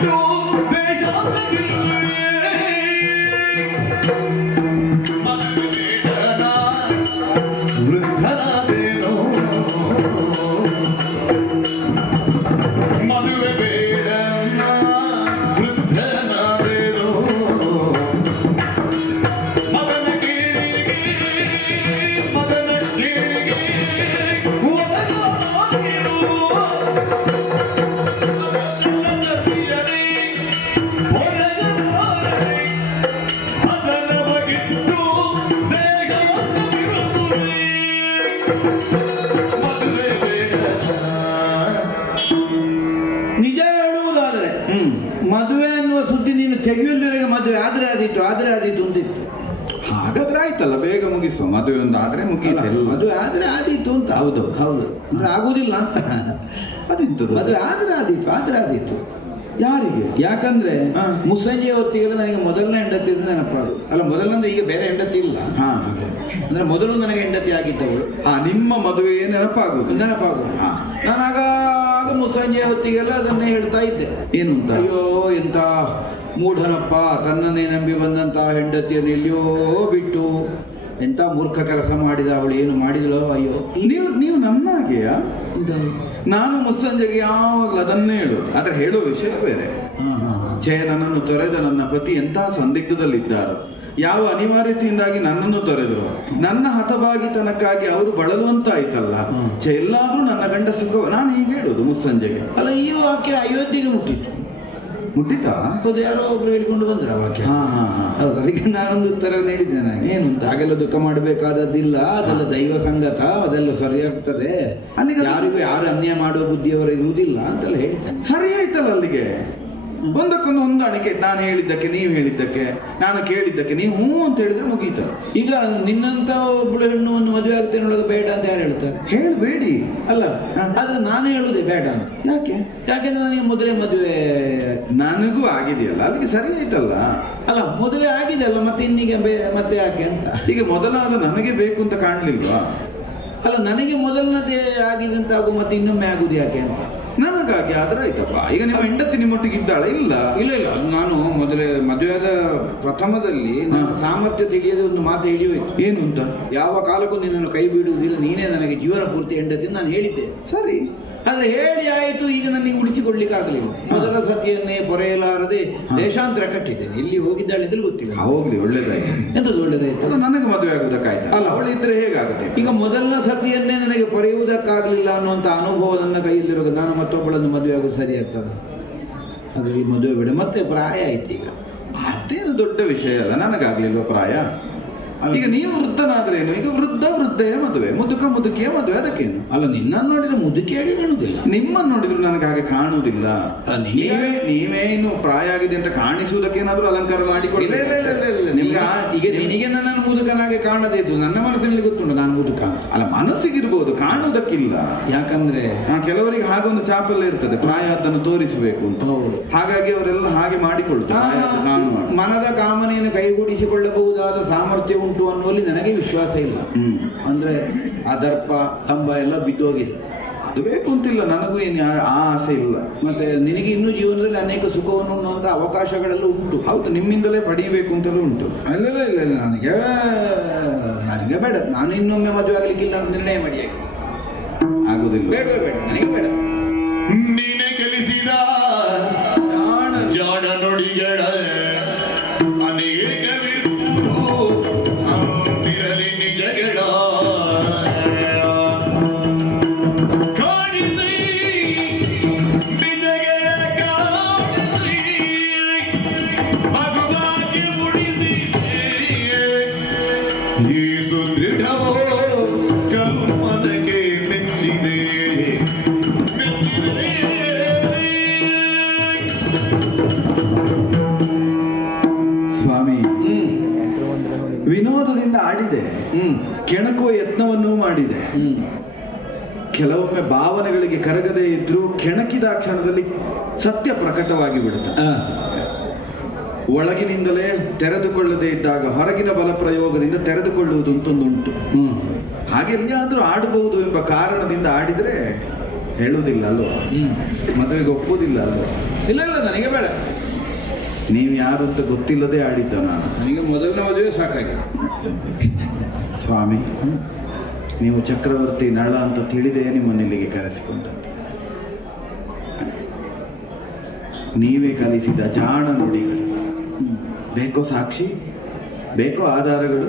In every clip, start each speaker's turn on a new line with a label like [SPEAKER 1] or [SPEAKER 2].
[SPEAKER 1] ಬಿಟ್ಟು
[SPEAKER 2] ಮುಗಿಸುವ ಮದುವೆ ಒಂದು ಆದ್ರೆ ಮುಗಿಯುತ್ತೆ
[SPEAKER 3] ಮದುವೆ ಆದ್ರೆ ಆದೀತು ಅಂತ.
[SPEAKER 2] ಹೌದು.
[SPEAKER 3] ಹೌದು. ಅಂದ್ರೆ ಆಗೋದಿಲ್ಲ ಅಂತ.
[SPEAKER 2] ಅದಿತ್ತು
[SPEAKER 3] ಮದುವೆ ಆದ್ರೆ ಆದೀತು ಆದ್ರೆ ಆದೀತು.
[SPEAKER 2] ಯಾರಿಗೆ?
[SPEAKER 3] ಯಾಕಂದ್ರೆ
[SPEAKER 2] ಹಾ.
[SPEAKER 3] ಮುಸ್ಸಂಜೆ ಹೊತ್ತಿಗೆಲ್ಲ ನನಗೆ ಮೊದಲನೇ ಹೆಂಡತಿ ಅಂತ ನೆನಪಾಗು ಅಲ್ಲ ಮೊದಲಂದ್ರೆ ಈಗ ಬೇರೆ ಹೆಂಡತಿ ಇಲ್ಲ.
[SPEAKER 2] ಹಾ
[SPEAKER 3] ಅಂದ್ರೆ ಮೊದಲು ನನಗೆ ಹೆಂಡತಿ ಆಗಿದ್ದವಳು.
[SPEAKER 2] ಆ ನಿಮ್ಮ ಮದುವೆ ನೆನಪಾಗುದು.
[SPEAKER 3] ನೆನಪಾಗುದು.
[SPEAKER 2] ಹಾ.
[SPEAKER 3] ನಾನು ಆಗ ಮುಸ್ಸಂಜೆ ಹೊತ್ತಿಗೆಲ್ಲ ಅದನ್ನೇ ಹೇಳ್ತಾ ಇದ್ದೆ.
[SPEAKER 2] ಏನು ಅಂತ?
[SPEAKER 3] ಅಯ್ಯೋ ಎಂತ ಮೂಢನಪ್ಪ ತನ್ನನ್ನೇ ನಂಬಿ ಬಂದಂತಹ ಹೆಂಡತಿಯನ್ನು ಎಲ್ಲಿಯೋ ಬಿಟ್ಟು ಎಂತ ಮೂರ್ಖ ಕೆಲಸ ಮಾಡಿದ ಅವಳು ಏನು ಮಾಡಿದಳೋ ಅಯ್ಯೋ.
[SPEAKER 2] ನೀವು ನೀವು ನನ್ನ ಹಾಗೆಯಾ ನಾನು ಮುಸ್ಸಂಜೆಗೆ ಯಾವಾಗಲೂ ಅದನ್ನೇ ಹೇಳು. ಆದ್ರೆ ಹೇಳುವ ವಿಷಯ ಬೇರೆ.
[SPEAKER 3] ಜಯ.
[SPEAKER 2] ಛೇ ನನ್ನನ್ನು ತೊರೆದ ನನ್ನ ಪತಿ ಎಂತಹ ಸಂದಿಗ್ಧದಲ್ಲಿದ್ದಾರೋ ಯಾವ ಅನಿವಾರ್ಯತೆಯಿಂದಾಗಿ ನನ್ನನ್ನು ತೊರೆದರು ನನ್ನ ಹತಭಾಗಿತನಕ್ಕಾಗಿ ಅವರು ಬಳಲುವಂತ
[SPEAKER 3] ಆಯ್ತಲ್ಲ
[SPEAKER 2] ಛೇ ಎಲ್ಲಾದ್ರೂ ನನ್ನ ಗಂಡ ಸುಖ ನಾನು ಹೀಗೆ ಹೇಳುದು ಮುಸ್ಸಂಜೆಗೆ.
[SPEAKER 3] ಅಲ್ಲ ಈ ವಾಕ್ಯ ಅಯೋಧ್ಯೆಗೆ ಮುಟ್ಟಿತ್ತು.
[SPEAKER 2] ಮುಟ್ಟಿತಾ
[SPEAKER 3] ಅದು ಯಾರೋ ಒಬ್ರು ಹೇಳಿಕೊಂಡು ಬಂದ್ರೆ ವಾಕ್ಯ. ಹೌದು ಅದಕ್ಕೆ ನಾನೊಂದು ಉತ್ತರ ನೀಡಿದ್ದೆ ನನಗೆ.
[SPEAKER 2] ಏನು ಅಂತ?
[SPEAKER 3] ಹಾಗೆಲ್ಲ ದುಃಖ ಮಾಡಬೇಕಾದದ್ದಿಲ್ಲ. ಅದೆಲ್ಲ ದೈವ ಸಂಗತ ಅದೆಲ್ಲ ಸರಿಯಾಗ್ತದೆ.
[SPEAKER 2] ಅಲ್ಲಿಗೆ
[SPEAKER 3] ಯಾರಿಗೂ ಯಾರು ಅನ್ಯಾಯ ಮಾಡುವ ಬುದ್ಧಿಯವರು ಇರುವುದಿಲ್ಲ ಅಂತೆಲ್ಲ ಹೇಳ್ತೇನೆ
[SPEAKER 2] ಸರಿ ಆಯ್ತಲ್ಲ ಅಲ್ಲಿಗೆ? ಒಂದಕ್ಕೊಂದು ಹೊಂದಾಣಿಕೆ ನಾನು ಹೇಳಿದ್ದಕ್ಕೆ ನೀವು ಹೇಳಿದ್ದಕ್ಕೆ ನಾನು ಕೇಳಿದ್ದಕ್ಕೆ ನೀವು ಹ್ಞೂ ಅಂತ ಹೇಳಿದ್ರೆ ಮುಗೀತ.
[SPEAKER 3] ಈಗ ನಿನ್ನಂತ ಒಬ್ಬಳು ಹೆಣ್ಣು ಒಂದು ಮದುವೆ ಆಗ್ತೇನೊಳಗೆ ಬೇಡ ಅಂತ ಯಾರು ಹೇಳ್ತಾರೆ?
[SPEAKER 2] ಹೇಳಬೇಡಿ.
[SPEAKER 3] ಅಲ್ಲ ಆದ್ರೆ ನಾನು ಹೇಳುದೇ ಬೇಡ ಅಂತ.
[SPEAKER 2] ಯಾಕೆ?
[SPEAKER 3] ಯಾಕೆಂದ್ರೆ ನನಗೆ ಮೊದಲೇ ಮದುವೆ
[SPEAKER 2] ನನಗೂ ಆಗಿದೆಯಲ್ಲ ಅದಕ್ಕೆ ಸರಿ ಆಯ್ತಲ್ಲ.
[SPEAKER 3] ಅಲ್ಲ ಮೊದಲೇ ಆಗಿದೆ ಅಲ್ಲ ಮತ್ತೆ ಇನ್ನೀಗ ಬೇರೆ ಮತ್ತೆ ಯಾಕೆ ಅಂತ?
[SPEAKER 2] ಈಗ ಮೊದಲಾದ ನನಗೆ ಬೇಕು ಅಂತ ಕಾಣ್ಲಿಲ್ವಾ?
[SPEAKER 3] ಅಲ್ಲ ನನಗೆ ಮೊದಲನದೇ ಆಗಿದೆ ಅಂತ ಆಗು ಮತ್ತೆ ಇನ್ನೊಮ್ಮೆ ಆಗುದು ಯಾಕೆ ಅಂತ?
[SPEAKER 2] ನನಗಾಗಿ ಆದ್ರೆ ಆಯ್ತಪ್ಪ ಈಗ ನಿಮ್ಮ ಹೆಂಡತಿ ನಿಮ್ಮೊಟ್ಟಿಗೆ ಇದ್ದಾಳೆ ಇಲ್ಲ.
[SPEAKER 3] ಇಲ್ಲ ಇಲ್ಲ. ಅದು ನಾನು ಮೊದಲೇ ಮದುವೆಯಾದ ಪ್ರಥಮದಲ್ಲಿ ನನ್ನ ಸಾಮರ್ಥ್ಯ ತಿಳಿಯದೆ ಒಂದು ಮಾತು ಹೇಳಿ ಹೋಯ್ತು
[SPEAKER 2] ಏನು ಅಂತ?
[SPEAKER 3] ಯಾವ ಕಾಲಕ್ಕೂ ನಿನ್ನನ್ನು ಕೈ ಬಿಡುವುದಿಲ್ಲ. ನೀನೇ ನನಗೆ ಜೀವನ ಪೂರ್ತಿ ಹೆಂಡತಿ ಅಂತ ನಾನು ಹೇಳಿದ್ದೆ.
[SPEAKER 2] ಸರಿ.
[SPEAKER 3] ಆದ್ರೆ ಹೇಳಿ ಆಯಿತು ಈಗ ನನಗೆ ಉಳಿಸಿಕೊಡ್ಲಿಕ್ಕೆ ಆಗಲಿಲ್ಲ ಮೊದಲ ಸತಿಯನ್ನೇ ಪೊರೆಯಲಾರದೆ ದೇಶಾಂತರ ಕಟ್ಟಿದ್ದೇನೆ. ಇಲ್ಲಿ ಹೋಗಿದ್ದಾಳೆ ಅಂತ ಗೊತ್ತಿಲ್ಲ.
[SPEAKER 2] ಹೋಗ್ಲಿ. ಒಳ್ಳೇದಾಯ್ತು.
[SPEAKER 3] ಎಂತದ್ದು ಒಳ್ಳೇದಾಯ್ತು?
[SPEAKER 2] ನನಗೆ ಮದುವೆ ಆಗುವುದಕ್ಕಾಯ್ತು?
[SPEAKER 3] ಅಲ್ಲ.
[SPEAKER 2] ಅವಳು ಇದ್ರೆ ಹೇಗಾಗುತ್ತೆ?
[SPEAKER 3] ಈಗ ಮೊದಲ ಸತಿಯನ್ನೇ ನನಗೆ ಪೊರೆಯುವುದಕ್ಕಾಗಲಿಲ್ಲ ಅನ್ನುವಂಥ ಅನುಭವ ನನ್ನ ಕೈಯಲ್ಲಿರುವ ನಾನು ಮತ್ತೊಬ್ಬಳನ್ನು ಮದುವೆ ಆಗೋದು ಸರಿ ಆಗ್ತದೆ? ಅದು ಈ ಮದುವೆ ಬೇಡ. ಮತ್ತೆ ಪ್ರಾಯ ಆಯ್ತು ಈಗ.
[SPEAKER 2] ಅದೇನು ದೊಡ್ಡ ವಿಷಯ ಅಲ್ಲ. ನನಗಾಗ್ಲಿಲ್ವ ಪ್ರಾಯ. ಈಗ ನೀವು ವೃದ್ಧನಾದ್ರೇನು? ಈಗ ವೃದ್ಧ ವೃದ್ಧೆಯ ಮದುವೆ ಮುದುಕ ಮುದುಕಿಯ ಮದುವೆ ಅದಕ್ಕೇನು?
[SPEAKER 3] ಅಲ್ಲ ನಿನ್ನನ್ನು ನೋಡಿದ್ರೆ ಮುದುಕಿಯಾಗಿ ಕಾಣುವುದಿಲ್ಲ.
[SPEAKER 2] ನಿಮ್ಮನ್ನು ನೋಡಿದ್ರು ನನಗೆ ಹಾಗೆ ಕಾಣುವುದಿಲ್ಲ. ನೀವೇ ನೀವೇನು ಪ್ರಾಯ ಆಗಿದೆ ಅಂತ ಕಾಣಿಸುವುದಕ್ಕೇನಾದ್ರೂ ಅಲಂಕಾರ ಮಾಡಿಕೊಳ್ಳಿ
[SPEAKER 3] ಇಲ್ಲ ಇಲ್ಲ ಇಲ್ಲ
[SPEAKER 2] ನಿಮ್ಗೆ
[SPEAKER 3] ಈಗ ನಿನಗೆ ನನ್ನನ್ನು ಮುದುಕನಾಗಿ ಕಾಣದೇ ಇದ್ದು ನನ್ನ ಮನಸ್ಸಿನಲ್ಲಿ ಗೊತ್ತುಂಟು ನಾನು ಮುದುಕ. ಅಂತ
[SPEAKER 2] ಅಲ್ಲ ಮನಸ್ಸಿಗಿರ್ಬೋದು ಕಾಣುವುದಕ್ಕಿಲ್ಲ.
[SPEAKER 3] ಯಾಕಂದ್ರೆ
[SPEAKER 2] ಆ, ಕೆಲವರಿಗೆ ಹಾಗೊಂದು ಚಾಪಲ್ಲ ಇರ್ತದೆ ಪ್ರಾಯ ಅದನ್ನು ತೋರಿಸಬೇಕು ಅಂತ.
[SPEAKER 3] ಹೌದು.
[SPEAKER 2] ಹಾಗಾಗಿ ಅವರೆಲ್ಲ ಹಾಗೆ ಮಾಡಿಕೊಳ್ತಾರೆ
[SPEAKER 3] ಮನದ ಕಾಮನೆಯನ್ನು ಕೈಗೂಡಿಸಿಕೊಳ್ಳಬಹುದಾದ ಸಾಮರ್ಥ್ಯ ಉಂಟು ಅನ್ನುವಲ್ಲಿ ನನಗೆ ವಿಶ್ವಾಸ ಇಲ್ಲ.
[SPEAKER 2] ಹ್ಮ್.
[SPEAKER 3] ಅಂದ್ರೆ ಅದರ್ಪ ತಂಬ ಎಲ್ಲ ಬಿದ್ದೋಗಿದೆ.
[SPEAKER 2] ಅದು ಬೇಕು ಅಂತಿಲ್ಲ ನನಗೂ ಏನು ಆ ಆಸೆ ಇಲ್ಲ.
[SPEAKER 3] ಮತ್ತೆ ನಿನಗೆ ಇನ್ನೂ ಜೀವನದಲ್ಲಿ ಅನೇಕ ಸುಖವನ್ನು ಅನ್ನುವಂಥ ಅವಕಾಶಗಳೆಲ್ಲ ಉಂಟು.
[SPEAKER 2] ಹೌದು ನಿಮ್ಮಿಂದಲೇ ಪಡೀಬೇಕು ಅಂತಲೂ ಉಂಟು.
[SPEAKER 3] ಅಲ್ಲೆಲ್ಲ ಇಲ್ಲ ಇಲ್ಲ ನನಗೆ ನನಗೆ ಬೇಡ. ನಾನು ಇನ್ನೊಮ್ಮೆ ಮದುವೆ ಆಗಲಿಕ್ಕಿಲ್ಲ ಅಂತ ನಿರ್ಣಯ ಮಾಡಿ.
[SPEAKER 2] ಆಗುದಿಲ್ಲ.
[SPEAKER 3] ಬೇಡವೇ ಬೇಡ ನನಗೆ ಬೇಡ.
[SPEAKER 1] ಮೆಚ್ಚಿದೆ.
[SPEAKER 2] ಸ್ವಾಮಿ ವಿನೋದದಿಂದ ಆಡಿದೆ
[SPEAKER 3] ಹ್ಮ್.
[SPEAKER 2] ಕೆಣಕುವ ಯತ್ನವನ್ನೂ ಮಾಡಿದೆ. ಕೆಲವೊಮ್ಮೆ ಭಾವನೆಗಳಿಗೆ ಕರಗದೇ ಇದ್ರೂ ಕೆಣಕಿದ ಕ್ಷಣದಲ್ಲಿ ಸತ್ಯ ಪ್ರಕಟವಾಗಿ ಬಿಡುತ್ತೆ. ಒಳಗಿನಿಂದಲೇ ತೆರೆದುಕೊಳ್ಳದೇ ಇದ್ದಾಗ ಹೊರಗಿನ ಬಲ ಪ್ರಯೋಗದಿಂದ ತೆರೆದುಕೊಳ್ಳುವುದು ಅಂತೊಂದುಂಟು. ಹಾಗೆ ಎಲ್ಲಿಯಾದ್ರೂ ಆಡಬಹುದು ಎಂಬ ಕಾರಣದಿಂದ ಆಡಿದರೆ ಹೇಳುವುದಿಲ್ಲ ಅಲ್ವಾ ಮದುವೆಗೆ ಒಪ್ಪುವುದಿಲ್ಲ ಅಲ್ವಾ
[SPEAKER 3] ಇಲ್ಲ ಇಲ್ಲ ನನಗೆ ಬೇಡ.
[SPEAKER 2] ನೀವು ಯಾರು ಅಂತ ಗೊತ್ತಿಲ್ಲದೆ ಆಡಿದ್ದ ನಾನು.
[SPEAKER 3] ನನಗೆ ಮೊದಲನೇ ಮದುವೆ ಸಾಕಾಗಿದೆ.
[SPEAKER 2] ಸ್ವಾಮಿ ನೀವು ಚಕ್ರವರ್ತಿ ನಳ ಅಂತ ತಿಳಿದೇ ನಿಮ್ಮನ್ನು ಇಲ್ಲಿಗೆ ಕರೆಸಿಕೊಂಡದ್ದು? ನೀವೇ ಕಲಿಸಿದ ಜಾಣ ನುಡಿಗಳು. ಬೇಕೋ ಸಾಕ್ಷಿ ಬೇಕೋ ಆಧಾರಗಳು.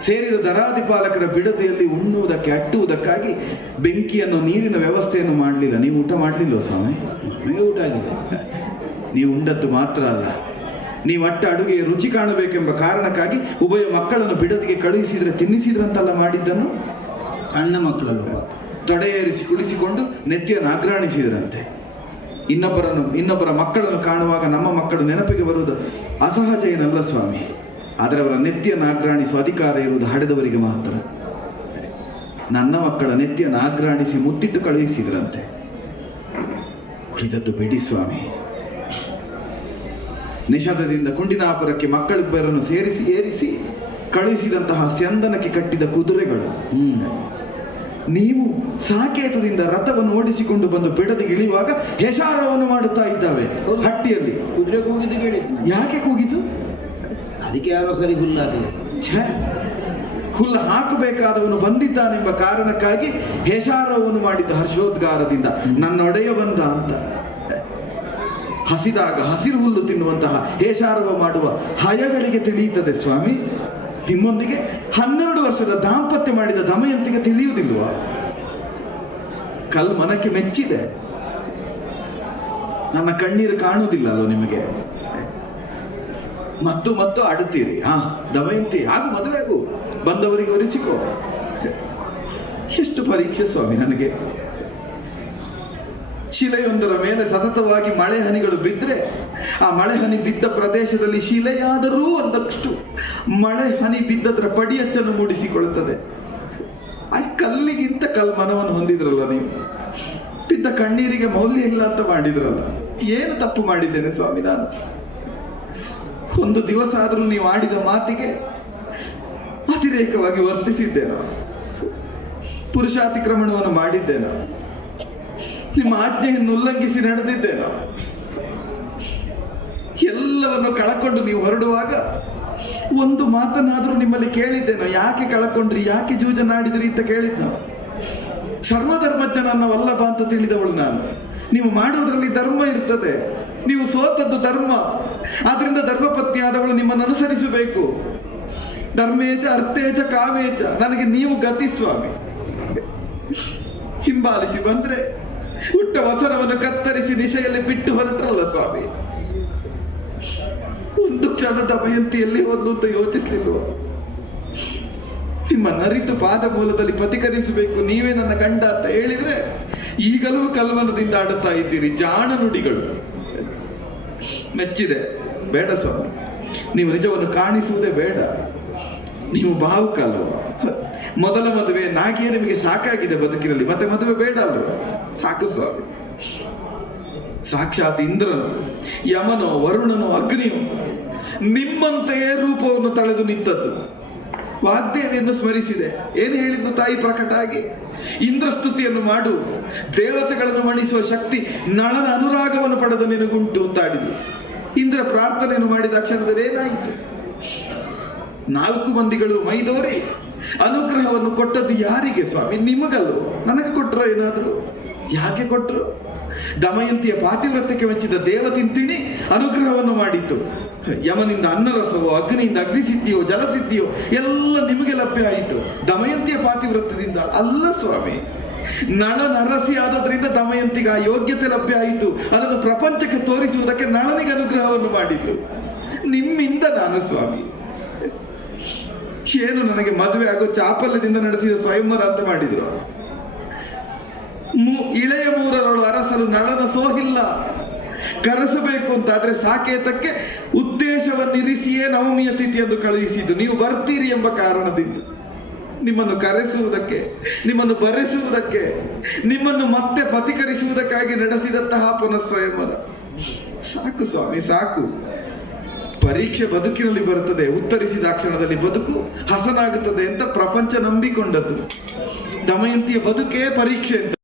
[SPEAKER 2] ಸೇರಿದ ದರಾದಿಪಾಲಕರ ಬಿಡದಿಯಲ್ಲಿ ಉಣ್ಣುವುದಕ್ಕೆ ಅಟ್ಟುವುದಕ್ಕಾಗಿ ಬೆಂಕಿಯನ್ನು ನೀರಿನ ವ್ಯವಸ್ಥೆಯನ್ನು ಮಾಡಲಿಲ್ಲ. ನೀವು ಊಟ ಮಾಡಲಿಲ್ಲ ಸ್ವಾಮಿ?
[SPEAKER 3] ಊಟ ಆಗಿದೆ
[SPEAKER 2] ನೀವು ಉಂಡದ್ದು ಮಾತ್ರ ಅಲ್ಲ. ನೀವು ಅಟ್ಟ ಅಡುಗೆಯ ರುಚಿ ಕಾಣಬೇಕೆಂಬ ಕಾರಣಕ್ಕಾಗಿ ಉಭಯ ಮಕ್ಕಳನ್ನು ಬಿಡದಿಗೆ ಕಳುಹಿಸಿದ್ರೆ ತಿನ್ನಿಸಿದ್ರಂತಲ್ಲ ಮಾಡಿದ್ದನ್ನು?
[SPEAKER 3] ಸಣ್ಣ ಮಕ್ಕಳಲ್ಲ
[SPEAKER 2] ತೊಡೆಯೇರಿಸಿ ಕುಳಿಸಿಕೊಂಡು ನೆತ್ತಿಯನ್ನು ಆಗ್ರಾಣಿಸಿದ್ರಂತೆ ಇನ್ನೊಬ್ಬರನ್ನು, ಇನ್ನೊಬ್ಬರ ಮಕ್ಕಳನ್ನು ಕಾಣುವಾಗ ನಮ್ಮ ಮಕ್ಕಳು ನೆನಪಿಗೆ ಬರುವುದು ಅಸಹಜ ಏನಲ್ಲ ಸ್ವಾಮಿ. ಆದರೆ ಅವರ ನೆತ್ತಿಯನ್ನು ನಾಗ್ರಾಣಿಸುವ ಅಧಿಕಾರ ಇರುವುದು ಹಡೆದವರಿಗೆ ಮಾತ್ರ. ನನ್ನ ಮಕ್ಕಳ ನೆತ್ತಿಯನ್ನು ಆಗ್ರಾಣಿಸಿ ಮುತ್ತಿಟ್ಟು ಕಳುಹಿಸಿದ್ರಂತೆ. ಉಳಿದದ್ದು ಬಿಡಿ ಸ್ವಾಮಿ. ನಿಷಾದದಿಂದ ಕುಂಡಿನಾಪುರಕ್ಕೆ ಮಕ್ಕಳಿಬ್ಬರನ್ನು ಸೇರಿಸಿ, ಏರಿಸಿ ಕಳುಹಿಸಿದಂತಹ ಸ್ಯಂದನಕ್ಕೆ ಕಟ್ಟಿದ ಕುದುರೆಗಳು.
[SPEAKER 3] ಹ್ಮ್.
[SPEAKER 2] ನೀವು ಸಾಕೇತದಿಂದ ರಥವನ್ನು ಓಡಿಸಿಕೊಂಡು ಬಂದು ಪೀಠದಿಗೆ ಇಳಿಯುವಾಗ ಹೆಸಾರವನ್ನು ಮಾಡುತ್ತಾ ಇದ್ದಾವೆ. ಹಟ್ಟಿಯಲ್ಲಿ.
[SPEAKER 3] ಕುದುರೆ ಕೂಗಿದ್ದು ಕೇಳಿ.
[SPEAKER 2] ಯಾಕೆ ಕೂಗಿತು
[SPEAKER 3] ಅದಕ್ಕೆ ಯಾರೋ ಸರಿ ಹುಲ್ಲಾಗಲಿ.
[SPEAKER 2] ಹುಲ್ಲು ಹಾಕಬೇಕಾದವನು ಬಂದಿದ್ದಾನೆಂಬ ಕಾರಣಕ್ಕಾಗಿ ಹೆಸಾರವನ್ನು ಮಾಡಿದ್ದ ಹರ್ಷೋದ್ಗಾರದಿಂದ ನನ್ನೊಡೆಯ ಬಂದ ಅಂತ. ಹಸಿದಾಗ ಹಸಿರು ಹುಲ್ಲು ತಿನ್ನುವಂತಹ ಹೇಸಾರವ ಮಾಡುವ ಹಯಗಳಿಗೆ ತಿಳಿಯುತ್ತದೆ ಸ್ವಾಮಿ. ನಿಮ್ಮೊಂದಿಗೆ ಹನ್ನೆರಡು ವರ್ಷದ ದಾಂಪತ್ಯ ಮಾಡಿದ ದಮಯಂತಿಗೆ ತಿಳಿಯುವುದಿಲ್ವ? ಕಲ್ ಮನಕ್ಕೆ ಮೆಚ್ಚಿದೆ. ನನ್ನ ಕಣ್ಣೀರು ಕಾಣುವುದಿಲ್ಲ ಅಲ್ಲೋ ನಿಮಗೆ? ಮತ್ತು ಮತ್ತು ಆಡುತ್ತೀರಿ. ಹಾ, ದಮಯಂತಿ, ಆಗು, ಮದುವೆ ಆಗು. ಬಂದವರಿಗೆ ಒರೆಸಿಕೋ ಎಷ್ಟು ಪರೀಕ್ಷೆ ಸ್ವಾಮಿ ನನಗೆ? ಶಿಲೆಯೊಂದರ ಮೇಲೆ ಸತತವಾಗಿ ಮಳೆ ಹನಿಗಳು ಬಿದ್ದರೆ ಆ ಮಳೆ ಹನಿ ಬಿದ್ದ ಪ್ರದೇಶದಲ್ಲಿ ಶಿಲೆಯಾದರೂ ಒಂದಷ್ಟು ಮಳೆ ಹನಿ ಪಡಿ ಪಡಿಯಚ್ಚನ್ನು ಮೂಡಿಸಿಕೊಳ್ಳುತ್ತದೆ. ಆ ಕಲ್ಲಿಗಿಂತ ಕಲ್ ಮನವನ್ನು ಹೊಂದಿದ್ರಲ್ಲ ನೀವು? ಬಿದ್ದ ಕಣ್ಣೀರಿಗೆ ಮೌಲ್ಯ ಇಲ್ಲ ಅಂತ ಮಾಡಿದ್ರಲ್ಲ. ಏನು ತಪ್ಪು ಮಾಡಿದ್ದೇನೆ ಸ್ವಾಮಿ ನಾನು? ಒಂದು ದಿವಸ ಆದರೂ ನೀವು ಆಡಿದ ಮಾತಿಗೆ ಅತಿರೇಕವಾಗಿ ವರ್ತಿಸಿದ್ದೇನೋ. ಪುರುಷಾತಿಕ್ರಮಣವನ್ನು ಮಾಡಿದ್ದೇನೋ. ನಿಮ್ಮ ಆಜ್ಞೆಯನ್ನು ಉಲ್ಲಂಘಿಸಿ ನಡೆದಿದ್ದೇನೋ. ಎಲ್ಲವನ್ನು ಕಳಕೊಂಡು ನೀವು ಹೊರಡುವಾಗ ಒಂದು ಮಾತನಾದರೂ ನಿಮ್ಮಲ್ಲಿ ಕೇಳಿದ್ದೇನೋ, ಯಾಕೆ ಕಳಕೊಂಡ್ರಿ, ಯಾಕೆ ಜೂಜನಾಡಿದ್ರಿ ಅಂತ ಕೇಳಿದ್ನ? ಸರ್ವಧರ್ಮಜ್ಞ ನನ್ನ ವಲ್ಲಭ ಅಂತ ತಿಳಿದವಳು ನಾನು. ನೀವು ಮಾಡುವುದರಲ್ಲಿ ಧರ್ಮ ಇರ್ತದೆ. ನೀವು ಸೋತದ್ದು ಧರ್ಮ. ಆದ್ರಿಂದ ಧರ್ಮಪತ್ನಿಯಾದವಳು ನಿಮ್ಮನ್ನು ಅನುಸರಿಸಬೇಕು. ಧರ್ಮೇಚ ಅರ್ಥೇಜ ಕಾಮೇಚ, ನನಗೆ ನೀವು ಗತಿ ಸ್ವಾಮಿ. ಹಿಂಬಾಲಿಸಿ ಬಂದ್ರೆ ಹುಟ್ಟ ವಸರವನ್ನು ಕತ್ತರಿಸಿ ನಿಶೆಯಲ್ಲಿ ಬಿಟ್ಟು ಹೊರಟ್ರಲ್ಲ ಸ್ವಾಮಿ. ಒಂದು ಕ್ಷಣ ದಮಯಂತಿಯಲ್ಲಿ ಒಂದು ಅಂತ ಯೋಚಿಸಲಿಲ್ವ? ನಿಮ್ಮ ನರಿತು ಪಾದ ಮೂಲದಲ್ಲಿ ಪ್ರತಿಕರಿಸಬೇಕು, ನೀವೇ ನನ್ನ ಗಂಡ ಅಂತ ಹೇಳಿದ್ರೆ ಈಗಲೂ ಕಲ್ವನದಿಂದ ಆಡುತ್ತಾ ಇದ್ದೀರಿ ಜಾಣ ನುಡಿಗಳು ಮೆಚ್ಚಿದೆ. ಬೇಡ ಸ್ವಾಮಿ. ನೀವು ನಿಜವನ್ನು ಕಾಣಿಸುವುದೇ ಬೇಡ. ನೀವು ಭಾವುಕ ಅಲ್ವ ಮೊದಲ ಮದುವೆ ನಾಗಿಯೇ ನಿಮಗೆ ಸಾಕಾಗಿದೆ ಬದುಕಿನಲ್ಲಿ. ಮತ್ತೆ ಮದುವೆ ಬೇಡ ಅಲ್ವ? ಸಾಕು ಸ್ವಾಮಿ. ಸಾಕ್ಷಾತ್ ಇಂದ್ರನು, ಯಮನೋ, ವರುಣನೋ, ಅಗ್ನಿಯೋ, ನಿಮ್ಮಂತೆಯೇ ರೂಪವನ್ನು ತಳೆದು ನಿಂತದ್ದು. ವಾಗ್ದೇವಿಯನ್ನು ಸ್ಮರಿಸಿದೆ. ಏನು ಹೇಳಿದ್ದು ತಾಯಿ ಪ್ರಕಟ ಆಗಿ? ಇಂದ್ರಸ್ತುತಿಯನ್ನು ಮಾಡು. ದೇವತೆಗಳನ್ನು ಮಣಿಸುವ ಶಕ್ತಿ ನಳನ ಅನುರಾಗವನ್ನು ಪಡೆದು ನಿನಗುಂಟು ಅಂತಾಡಿದು. ಇಂದ್ರ ಪ್ರಾರ್ಥನೆಯನ್ನು ಮಾಡಿದ ಕ್ಷಣದಲ್ಲಿ ಏನಾಯಿತು? ನಾಲ್ಕು ಮಂದಿಗಳು ಮೈದೋರಿ ಅನುಗ್ರಹವನ್ನು ಕೊಟ್ಟದ್ದು ಯಾರಿಗೆ ಸ್ವಾಮಿ? ನಿಮಗಲ್ಲೋ? ನನಗೆ ಕೊಟ್ಟರು ಏನಾದರೂ? ಯಾಕೆ ಕೊಟ್ಟರು ದಮಯಂತಿಯ ಪಾತಿವ್ರತ್ಯಕ್ಕೆ ಮೆಚ್ಚಿದ ದೇವತಿಂತಿಣಿ ಅನುಗ್ರಹವನ್ನು ಮಾಡಿತ್ತು. ಯಮನಿಂದ ಅನ್ನರಸವೋ, ಅಗ್ನಿಯಿಂದ ಅಗ್ನಿಸಿದ್ಧಿಯೋ, ಜಲಸಿದ್ಧಿಯೋ ಎಲ್ಲ ನಿಮಗೆ ಲಭ್ಯ ಆಯಿತು. ದಮಯಂತಿಯ ಪಾತಿವ್ರತದಿಂದ ಅಲ್ಲ ಸ್ವಾಮಿ. ನಳ ನರಸಿ ಆದದ್ರಿಂದ ದಮಯಂತಿಗೆ ಆ ಯೋಗ್ಯತೆ ಲಭ್ಯ ಆಯಿತು. ಅದನ್ನು ಪ್ರಪಂಚಕ್ಕೆ ತೋರಿಸುವುದಕ್ಕೆ ನಳನಿಗೆ ಅನುಗ್ರಹವನ್ನು ಮಾಡಿದ್ದು. ನಿಮ್ಮಿಂದ ನಾನು ಸ್ವಾಮಿ. ಏನು ನನಗೆ ಮದುವೆ ಆಗೋ ಚಾಪಲ್ಯದಿಂದ ನಡೆಸಿದ ಸ್ವಯಂವರ ಅಂತ ಮಾಡಿದ್ರು. ಇಳೆಯ ಮೂರರಳು ಅರಸಲು ನಳನ ಸೋಗಿಲ್ಲ. ಕರೆಸಬೇಕು ಅಂತ ಆದ್ರೆ ಸಾಕೇತಕ್ಕೆ ಉದ್ದೇಶವನ್ನಿರಿಸಿಯೇ ನವಮಿಯ ತಿಥಿಯನ್ನು ಕಳುಹಿಸಿದ್ದು. ನೀವು ಬರ್ತೀರಿ ಎಂಬ ಕಾರಣದಿಂದ. ನಿಮ್ಮನ್ನು ಕರೆಸುವುದಕ್ಕೆ, ನಿಮ್ಮನ್ನು ಬರೆಸುವುದಕ್ಕೆ, ನಿಮ್ಮನ್ನು ಮತ್ತೆ ಪತಿಕರಿಸುವುದಕ್ಕಾಗಿ ನಡೆಸಿದಂತಹ ಪುನಃಸ್ವಯಂವರ. ಸಾಕು ಸ್ವಾಮಿ, ಸಾಕು. ಪರೀಕ್ಷೆ ಬದುಕಿನಲ್ಲಿ ಬರುತ್ತದೆ, ಉತ್ತರಿಸಿದ ಕ್ಷಣದಲ್ಲಿ ಬದುಕು ಹಸನಾಗುತ್ತದೆ ಅಂತ ಪ್ರಪಂಚ ನಂಬಿಕೊಂಡದ್ದು. ದಮಯಂತಿಯ ಬದುಕೇ ಪರೀಕ್ಷೆ ಅಂತ.